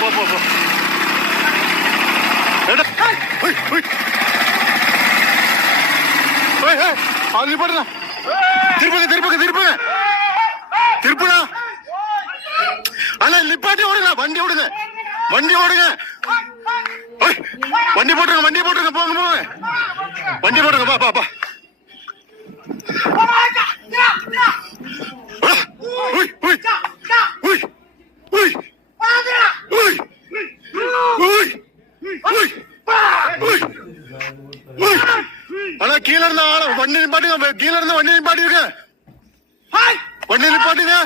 போ போ போ. நிப்பாட்டுங்க, திருப்புங்க திருப்புங்க திருப்புங்க திருப்புனா. அண்ணா நிப்பாட்டி ஓடுங்க, வண்டி ஓடுங்க, வண்டி ஓடுங்க, வண்டி போட்டுருங்க, வண்டி போட்டுருங்க, போங்க போங்க, வண்டி போட்டுருங்க, பா பா பா. ஆனா கீழ இருந்த ஆள வண்டி நிப்பாட்டுங்க, கீழ இருந்த வண்டி நிப்பாட்டிருக்க, வண்டி நிப்பாட்டுங்க.